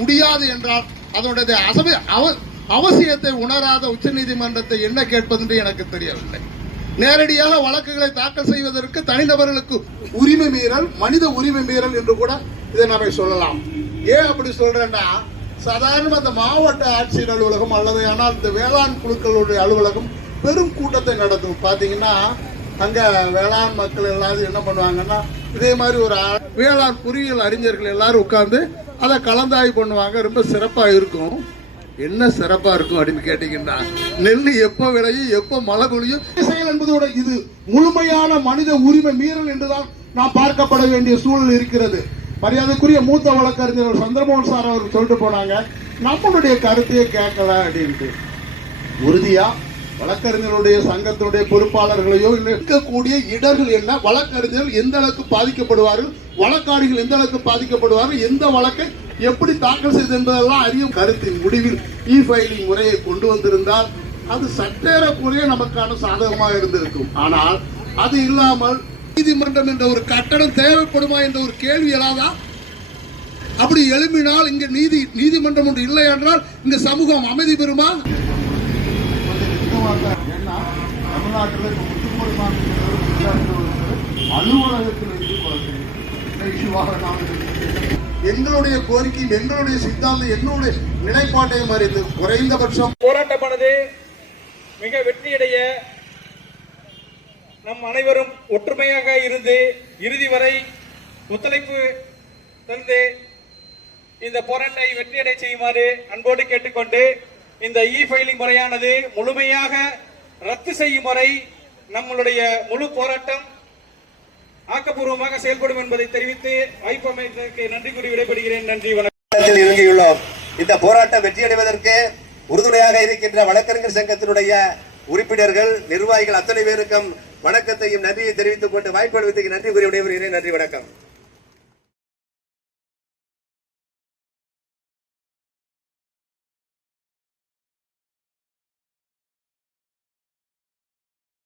முடியாது என்றால் அதனுடைய அவசியத்தை உணராத உச்சநீதிமன்றத்தை என்ன கேட்பது என்று எனக்கு தெரியவில்லை. நேரடியாக வழக்குகளை தாக்கல் செய்வதற்கு தனிநபர்களுக்கு உரிமை மீறல், மனித உரிமை மீறல் என்று கூட இதை நம்ம சொல்லலாம். ஏன் அப்படி சொல்றேன்னா, சாதாரண அந்த மாவட்ட ஆட்சியர் அலுவலகம் அல்லது ஆனால் இந்த வேளாண் குழுக்களுடைய அலுவலகம் பெரும் கூட்டத்தை நடத்தும். பாத்தீங்கன்னா அங்க வேளாண் மக்கள் எல்லாரும் என்ன பண்ணுவாங்கன்னா, இதே மாதிரி ஒரு வேளாண் பொறியியல் அறிஞர்கள் எல்லாரும் உட்கார்ந்து அதை கலந்தாய்வு பண்ணுவாங்க. ரொம்ப சிறப்பா இருக்கும். என்ன சிறப்பா இருக்கும் அப்படின்னு கேட்டீங்கன்னா, நெல் எப்ப விளையும், எப்ப மழை பொழியும் செயல் என்பதோட இது முழுமையான மனித உரிமை மீறல் என்றுதான் நாம் பார்க்கப்பட வேண்டிய சூழல் இருக்கிறது. மரியாதைக்குரிய மூத்த வழக்கறிஞர் சந்திரமோகன் சார் அவர்கள் சொல்லிட்டு போனாங்க, நம்மளுடைய கருத்தையே கேட்கல அப்படின்ட்டு. உறுதியா வழக்கறிஞருடைய சங்கத்தினுடைய பொறுப்பாளர்களையோ இருக்கக்கூடிய இடர்கள் என்ன, வழக்கறிஞர்கள் எந்த அளவுக்கு பாதிக்கப்படுவார்கள், வழக்காடிகள் எந்த அளவுக்கு பாதிக்கப்படுவார்கள், எந்த வழக்கை எப்படி தாக்கல் செய்து என்பதெல்லாம் அறியும் கருத்தின் முடிவில் இ-ஃபைலிங் முறையை கொண்டு வந்திருந்தால் அது சட்டேறக்குறைய நமக்கான சாதகமாக இருந்திருக்கும். ஆனால் அது இல்லாமல் நீதிமன்றம் என்ற ஒரு கட்டணம் தேவைப்படுமா என்ற ஒரு கேள்வி எழாதா? அப்படி எழுப்பினால் இங்க நீதிமன்றம் ஒன்று இல்லை என்றால் இங்க சமூகம் அமைதி பெறுமா? தமிழ்நாட்டில் அலுவலகத்தில் எங்களுடைய கோரிக்கை, எங்களுடைய சித்தாந்தம், என்னுடைய நிலைப்பாட்டையும் அறிந்து குறைந்தபட்சம் போராட்டமானது மிக வெற்றியடைய நம் அனைவரும் ஒற்றுமையாக இருந்து இறுதி வரை ஒத்துழைப்பு தந்து இந்த போராட்டத்தை வெற்றியடை செய்யுமாறு அன்போடு கேட்டுக்கொண்டு, இந்த இ-ஃபைலிங் முறையானது முழுமையாக ரத்து செய்யும் வரை நம்மளுடைய முழு போராட்டம் ஆக்கப்பூர்வமாக செயல்படும் என்பதை தெரிவித்து வாய்ப்பு அமைத்ததற்கு நன்றி கூறி விடைபெறுகிறேன். நன்றி, வணக்கம். இறங்கியுள்ளோம். இந்த போராட்டம் வெற்றியடைவதற்கு உறுதுணையாக இருக்கின்ற வழக்கறிஞர் சங்கத்தினுடைய உறுப்பினர்கள், நிர்வாகிகள் அத்தனை பேருக்கும் வணக்கத்தையும் நன்றியை தெரிவித்துக் கொண்டு வாய்ப்பு அளித்ததற்கு நன்றி கூறி விடைபெறுகிறேன். நன்றி, வணக்கம்.